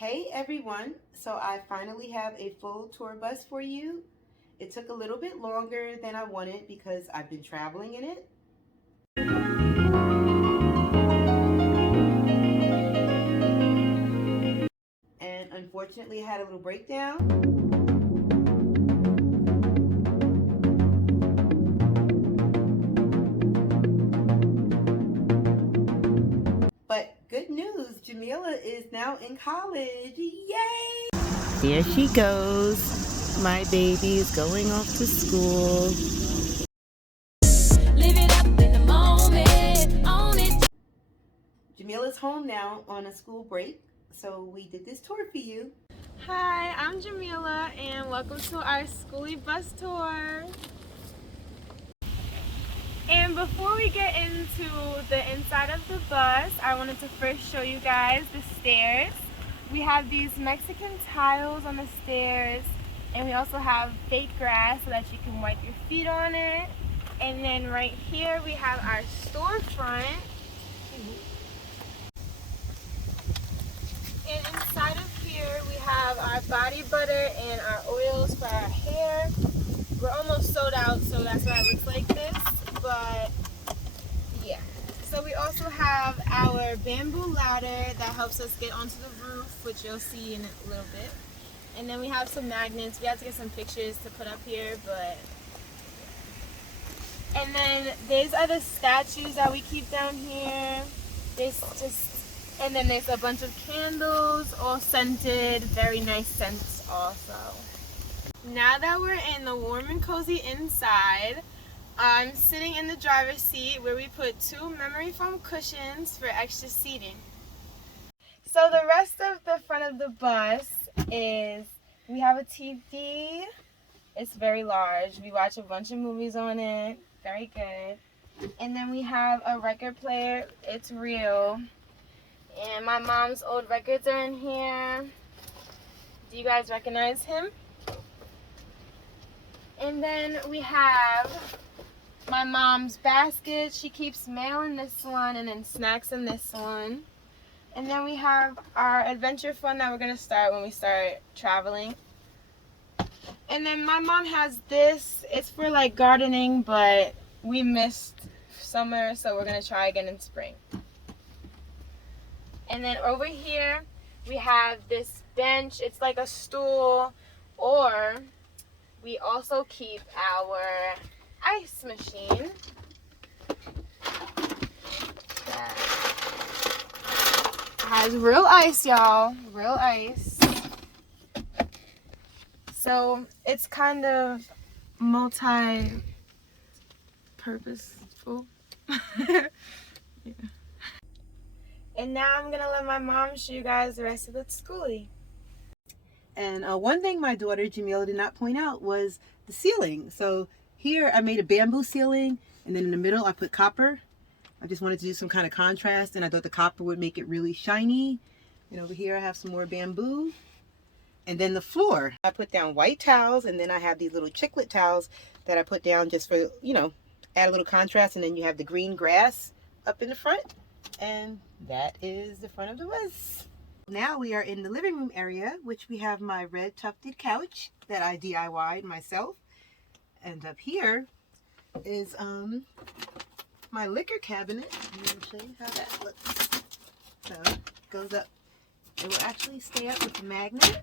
Hey everyone, so I finally have a full tour bus for you. It took a little bit longer than I wanted because I've been traveling in it. And unfortunately I had a little breakdown. But good news, Jamila is now in college. Yay! There she goes. My baby's going off to school. Jamila's home now on a school break, so we did this tour for you. Hi, I'm Jamila and welcome to our Skoolie bus tour. And before we get into the inside of the bus, I wanted to first show you guys the stairs. We have these Mexican tiles on the stairs, and we also have fake grass so that you can wipe your feet on it. And then right here we have our storefront. And inside of here we have our body butter and our oils for our hair. We're almost sold out, so that's why it looks like this, but yeah. So we also have our bamboo ladder that helps us get onto the roof, which you'll see in a little bit. And then we have some magnets. We have to get some pictures to put up here, but yeah. And then these are the statues that we keep down here. And then there's a bunch of candles, all scented, very nice scents also. Now that we're in the warm and cozy inside, I'm sitting in the driver's seat where we put 2 memory foam cushions for extra seating. So the rest of the front of the bus is, we have a TV. It's very large. We watch a bunch of movies on it. Very good. And then we have a record player. It's real. And my mom's old records are in here. Do you guys recognize him? And then we have my mom's basket. She keeps mail in this one and then snacks in this one. And then we have our adventure fun that we're going to start when we start traveling. And then my mom has this. It's for like gardening, but we missed summer, so we're going to try again in spring. And then over here we have this bench. It's like a stool, or we also keep our ice machine. That has real ice, y'all. Real ice. So it's kind of multi-purposeful. Yeah. And now I'm going to let my mom show you guys the rest of the Skoolie. And one thing my daughter Jamila did not point out was the ceiling. So here I made a bamboo ceiling, and then in the middle I put copper. I just wanted to do some kind of contrast, and I thought the copper would make it really shiny. And over here I have some more bamboo. And then the floor, I put down white towels, and then I have these little chiclet towels that I put down just for, add a little contrast. And then you have the green grass up in the front. And that is the front of the bus. Now we are in the living room area, which we have my red tufted couch that I DIY'd myself. And up here is my liquor cabinet. I'm going to show you how that looks. So it goes up. It will actually stay up with the magnet.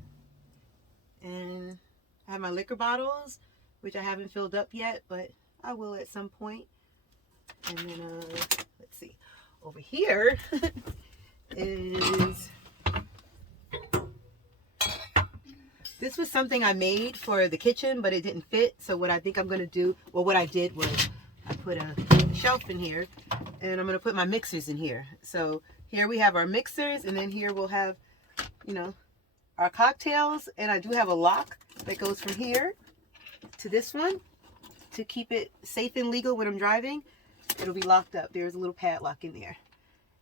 And I have my liquor bottles, which I haven't filled up yet, but I will at some point. And then, let's see. Over here is, this was something I made for the kitchen, but it didn't fit. So what I think I'm going to do, well, what I did was I put a shelf in here, and I'm going to put my mixers in here. So here we have our mixers, and then here we'll have, our cocktails. And I do have a lock that goes from here to this one to keep it safe and legal when I'm driving. It'll be locked up. There's a little padlock in there.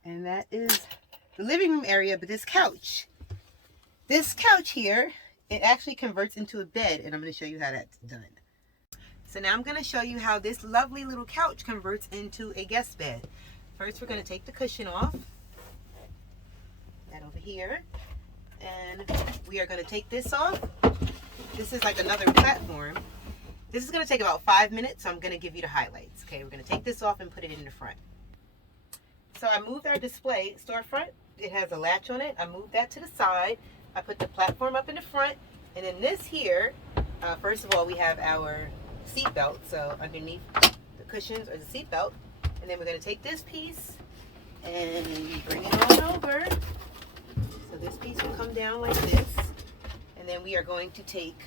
And that is the living room area. But this couch here, it actually converts into a bed. And I'm going to show you how that's done. So now I'm going to show you how this lovely little couch converts into a guest bed. First, we're going to take the cushion off. That over here. and we are going to take this off. This is like another platform. This is going to take about 5 minutes, so I'm going to give you the highlights. Okay, we're going to take this off and put it in the front. So I moved our display storefront. It has a latch on it. I moved that to the side. I put the platform up in the front, and then this here, first of all, we have our seat belt. So underneath the cushions or the seat belt, and then we're going to take this piece and bring it on over. So this piece will come down like this, and then we are going to take,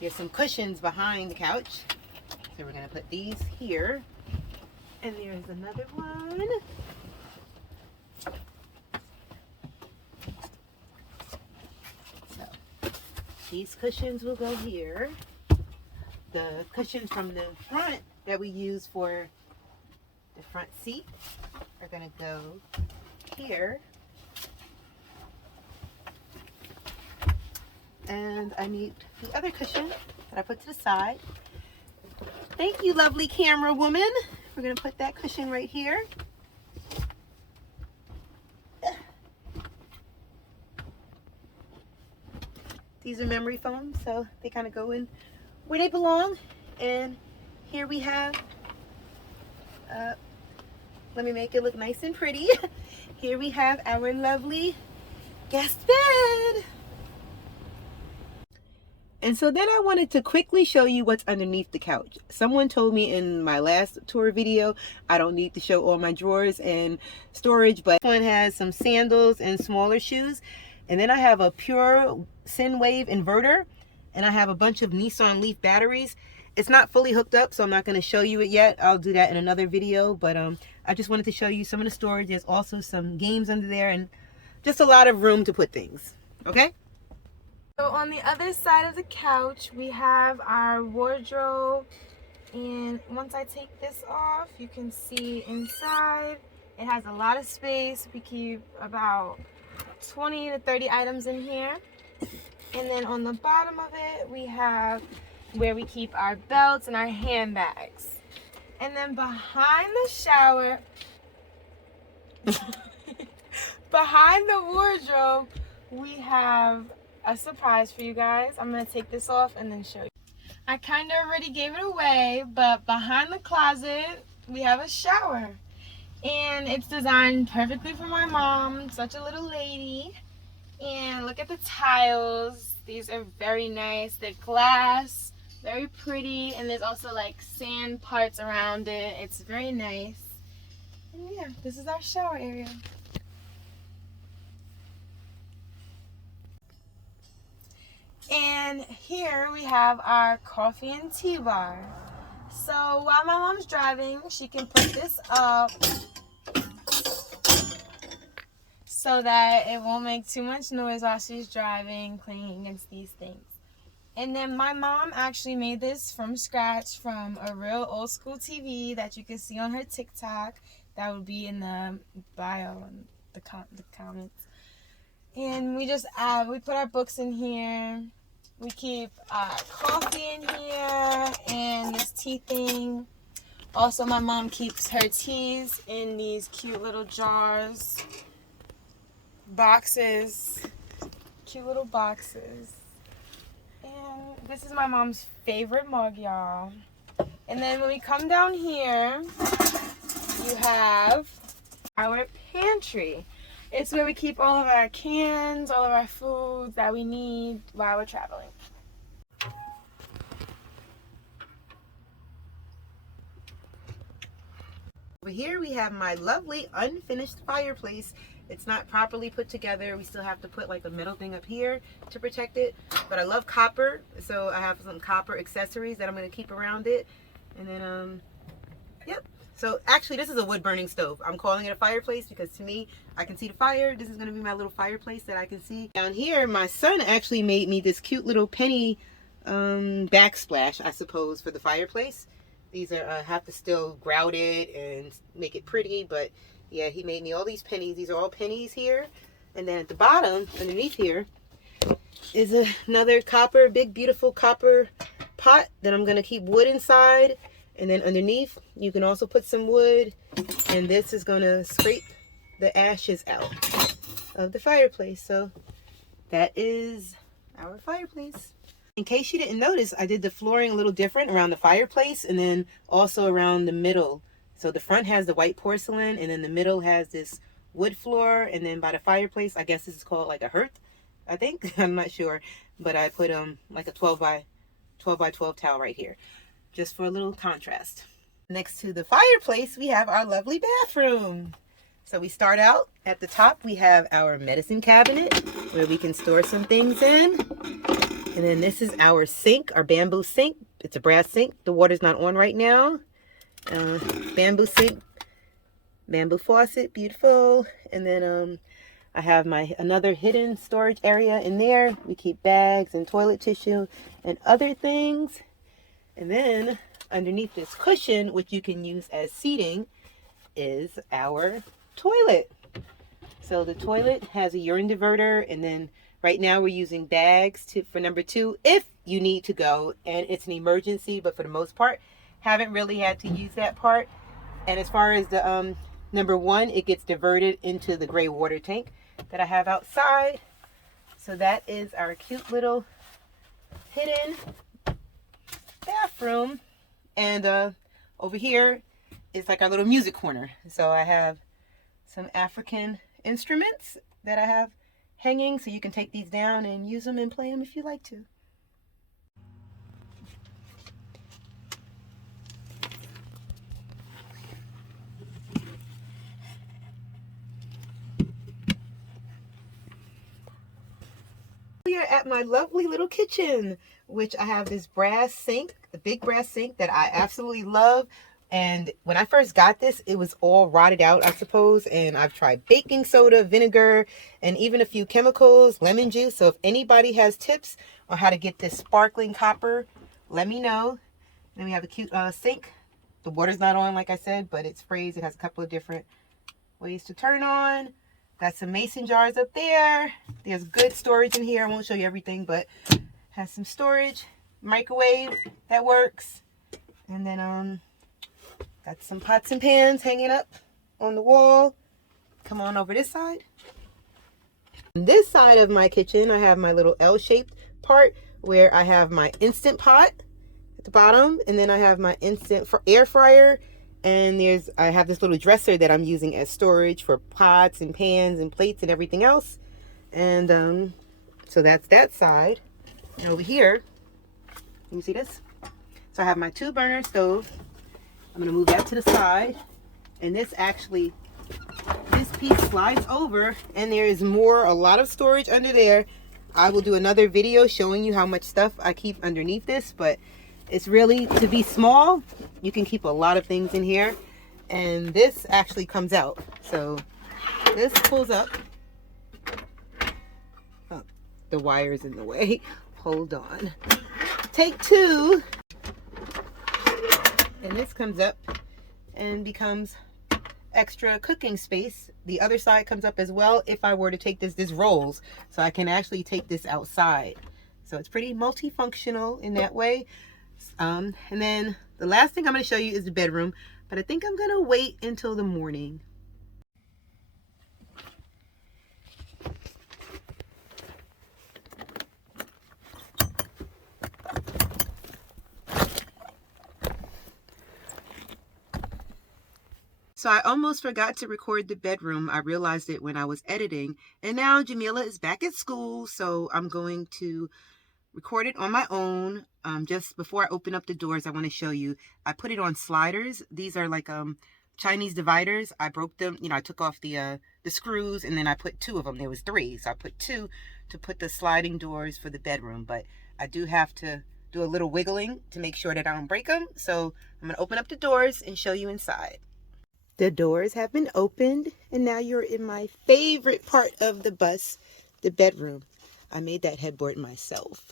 there's some cushions behind the couch, so we're going to put these here, and there's another one. So these cushions will go here. The cushions from the front that we use for the front seat are going to go here. And I need the other cushion that I put to the side. Thank you, lovely camera woman. We're going to put that cushion right here. These are memory foam, so they kind of go in where they belong. And here we have, let me make it look nice and pretty. Here we have our lovely guest bed. And so then I wanted to quickly show you what's underneath the couch. Someone told me in my last tour video, I don't need to show all my drawers and storage, but this one has some sandals and smaller shoes. And then I have a pure sine wave inverter, and I have a bunch of Nissan Leaf batteries. It's not fully hooked up, so I'm not going to show you it yet. I'll do that in another video, but I just wanted to show you some of the storage. There's also some games under there and just a lot of room to put things. Okay? So on the other side of the couch, we have our wardrobe, and once I take this off, you can see inside. It has a lot of space. We keep about 20 to 30 items in here. And then on the bottom of it, we have where we keep our belts and our handbags. And then behind the shower, behind the wardrobe, we have a surprise for you guys. I'm going to take this off and then show you. I kind of already gave it away, but behind the closet, we have a shower. And it's designed perfectly for my mom, such a little lady. And look at the tiles. These are very nice. They're glass, very pretty, and there's also like sand parts around it. It's very nice. And yeah, this is our shower area. And here we have our coffee and tea bar. So while my mom's driving, she can put this up so that it won't make too much noise while she's driving, playing against these things. And then my mom actually made this from scratch from a real old school TV that you can see on her TikTok. That would be in the bio and the comments. And we just we put our books in here. We keep coffee in here and this tea thing. Also, my mom keeps her teas in these cute little jars. Boxes. Cute little boxes. And this is my mom's favorite mug, y'all. And then when we come down here, you have our pantry. It's where we keep all of our cans, all of our foods that we need while we're traveling. Over here we have my lovely unfinished fireplace. It's not properly put together. We still have to put like a metal thing up here to protect it. But I love copper, so I have some copper accessories that I'm going to keep around it. And then, yep. So actually this is a wood burning stove. I'm calling it a fireplace because to me, I can see the fire. This is going to be my little fireplace that I can see. Down here, my son actually made me this cute little penny backsplash, I suppose, for the fireplace. These are, have to still grout it and make it pretty, but yeah, he made me all these pennies. These are all pennies here. And then at the bottom, underneath here, is another copper, big, beautiful copper pot that I'm going to keep wood inside. And then underneath, you can also put some wood. And this is going to scrape the ashes out of the fireplace. So that is our fireplace. In case you didn't notice, I did the flooring a little different around the fireplace and then also around the middle. So the front has the white porcelain and then the middle has this wood floor, and then by the fireplace, I guess this is called like a hearth, I think. I'm not sure, but I put like a 12 by 12 towel right here just for a little contrast. Next to the fireplace, we have our lovely bathroom. So we start out at the top. We have our medicine cabinet where we can store some things in. And then this is our sink, our bamboo sink. It's a brass sink. The water's not on right now. Bamboo sink, bamboo faucet, beautiful. And then I have my another hidden storage area in there. We keep bags and toilet tissue and other things. And then underneath this cushion, which you can use as seating, is our toilet. So the toilet has a urine diverter, and then right now we're using bags for number 2 if you need to go and it's an emergency, but for the most part haven't really had to use that part. And as far as the number 1, it gets diverted into the gray water tank that I have outside. So that is our cute little hidden bathroom. And over here is like our little music corner. So I have some African instruments that I have hanging, so you can take these down and use them and play them if you like to. We are at my lovely little kitchen, which I have this brass sink, the big brass sink that I absolutely love. And when I first got this, it was all rotted out, I suppose. And I've tried baking soda, vinegar, and even a few chemicals, lemon juice. So if anybody has tips on how to get this sparkling copper, let me know. Then we have a cute sink. The water's not on, like I said, but it sprays. It has a couple of different ways to turn on. Got some mason jars up there. There's good storage in here. I won't show you everything, but has some storage. Microwave that works. And then got some pots and pans hanging up on the wall. Come on over this side. On this side of my kitchen, I have my little L-shaped part where I have my Instant Pot at the bottom, and then I have my instant air fryer, and I have this little dresser that I'm using as storage for pots and pans and plates and everything else. And so that's that side. And over here, can you see this? So I have my 2-burner stove. I'm going to move that to the side, and this piece slides over, and there is a lot of storage under there. I will do another video showing you how much stuff I keep underneath this, but it's really, to be small, you can keep a lot of things in here. And this actually comes out. So this pulls up. Oh, the wire's in the way. Hold on. Take 2. And this comes up and becomes extra cooking space. The other side comes up as well if I were to take this rolls. So I can actually take this outside. So it's pretty multifunctional in that way. And then the last thing I'm going to show you is the bedroom. But I think I'm going to wait until the morning. So I almost forgot to record the bedroom. I realized it when I was editing. And now Jamila is back at school, so I'm going to record it on my own. Just before I open up the doors, I want to show you. I put it on sliders. These are like Chinese dividers. I broke them. I took off the screws, and then I put 2 of them. There was 3, so I put 2 to put the sliding doors for the bedroom. But I do have to do a little wiggling to make sure that I don't break them. So I'm going to open up the doors and show you inside. The doors have been opened, and now you're in my favorite part of the bus, the bedroom. I made that headboard myself,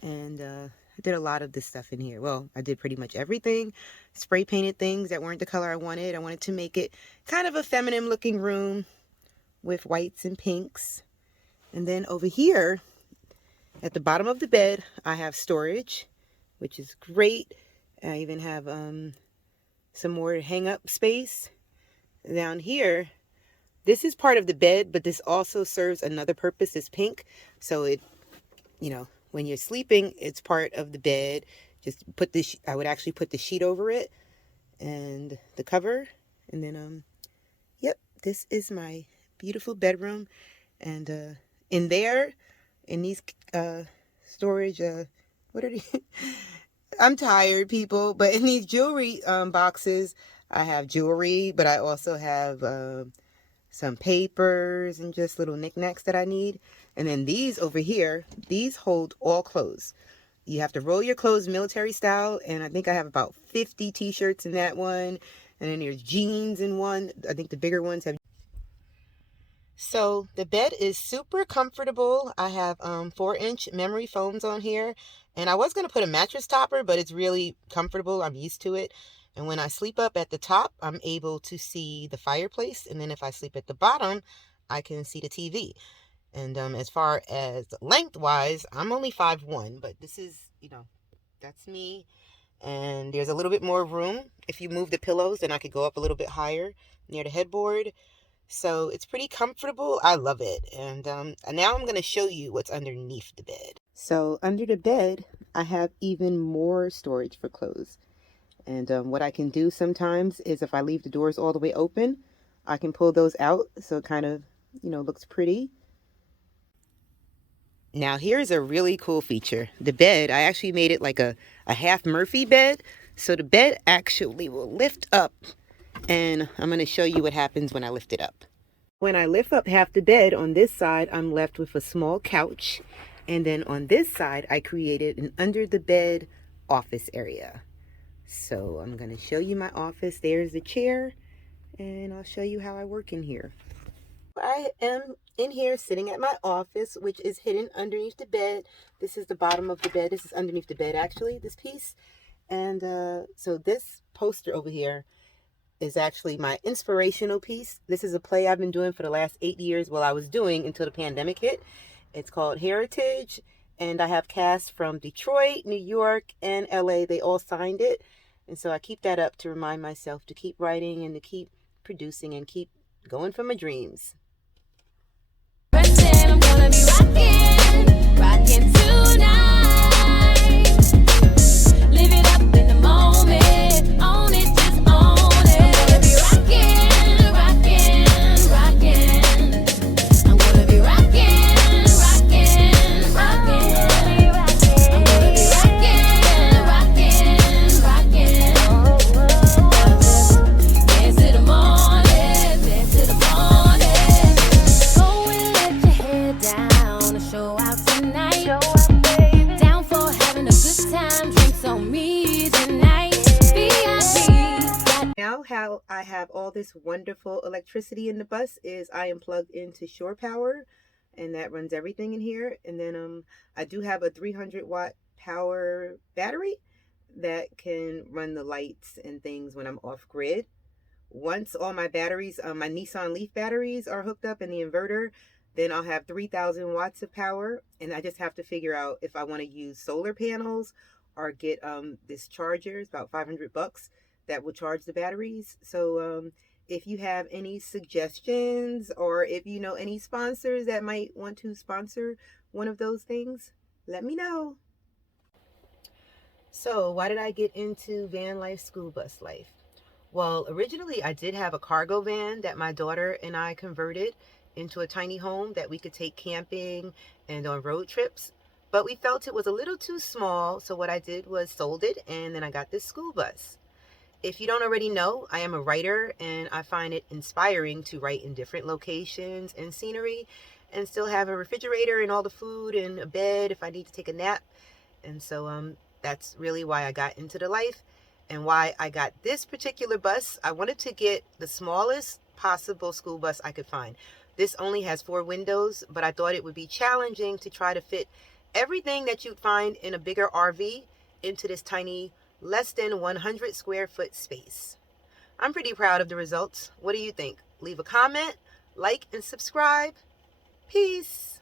and I did a lot of this stuff in here. Well, I did pretty much everything. Spray painted things that weren't the color I wanted. I wanted to make it kind of a feminine looking room with whites and pinks. And then over here at the bottom of the bed, I have storage, which is great. I even have some more hang up space. Down here This is part of the bed, but this also serves another purpose. It's pink, so it, when you're sleeping, it's part of the bed. Just put this, I would actually put the sheet over it and the cover, and then yep, this is my beautiful bedroom. And in there, in these storage, what are these? I'm tired, people, but in these jewelry boxes, I have jewelry, but I also have some papers and just little knickknacks that I need. And then these over here, these hold all clothes. You have to roll your clothes military style, and I think I have about 50 t-shirts in that one. And then there's jeans in one. I think the bigger ones have. So the bed is super comfortable. I have 4-inch memory foams on here, and I was going to put a mattress topper, but it's really comfortable. I'm used to it. And when I sleep up at the top, I'm able to see the fireplace, and then if I sleep at the bottom, I can see the TV. And as far as lengthwise, I'm only 5'1", but this is, that's me. And there's a little bit more room. If you move the pillows, then I could go up a little bit higher near the headboard. So it's pretty comfortable. I love it. And now I'm going to show you what's underneath the bed. So under the bed, I have even more storage for clothes. And what I can do sometimes is if I leave the doors all the way open, I can pull those out so it kind of, looks pretty. Now here's a really cool feature. The bed, I actually made it like a half Murphy bed. So the bed actually will lift up, and I'm going to show you what happens when I lift it up. When I lift up half the bed on this side, I'm left with a small couch. And then on this side, I created an under the bed office area. So I'm going to show you my office. There's the chair, and I'll show you how I work in here. I am in here sitting at my office, which is hidden underneath the bed. This is the bottom of the bed. This is underneath the bed, actually, this piece. And so this poster over here is actually my inspirational piece. This is a play I've been doing for the last 8 years. Well, I was doing until the pandemic hit. It's called Heritage, and I have cast from Detroit, New York, and LA. They all signed it. And so I keep that up to remind myself to keep writing and to keep producing and keep going for my dreams. I'm gonna be rockin' tonight. Live it up in the moment, own it, just own it. I'm gonna be rockin'. I'm gonna be rockin'. I'm gonna be rockin'. Dance to the morning, dance to the morning. Go and let your hair down and show out tonight. Down for having a good time, drinks on me tonight. Now how I have all this wonderful electricity in the bus is I am plugged into shore power, and that runs everything in here. And then I do have a 300-watt power battery that can run the lights and things when I'm off grid. Once all my batteries, my Nissan Leaf batteries are hooked up in the inverter, then I'll have 3,000 watts of power, and I just have to figure out if I want to use solar panels or get this charger. It's about $500 that will charge the batteries. So if you have any suggestions, or if you know any sponsors that might want to sponsor one of those things, let me know. So why did I get into van life, school bus life? Well, originally I did have a cargo van that my daughter and I converted into a tiny home that we could take camping and on road trips. But we felt it was a little too small, so what I did was sold it, and then I got this school bus. If you don't already know, I am a writer, and I find it inspiring to write in different locations and scenery and still have a refrigerator and all the food and a bed if I need to take a nap. And so that's really why I got into the life. And why I got this particular bus. I wanted to get the smallest possible school bus I could find. This only has 4 windows, but I thought it would be challenging to try to fit everything that you'd find in a bigger RV into this tiny, less than 100 square foot space. I'm pretty proud of the results. What do you think? Leave a comment, like, and subscribe. Peace.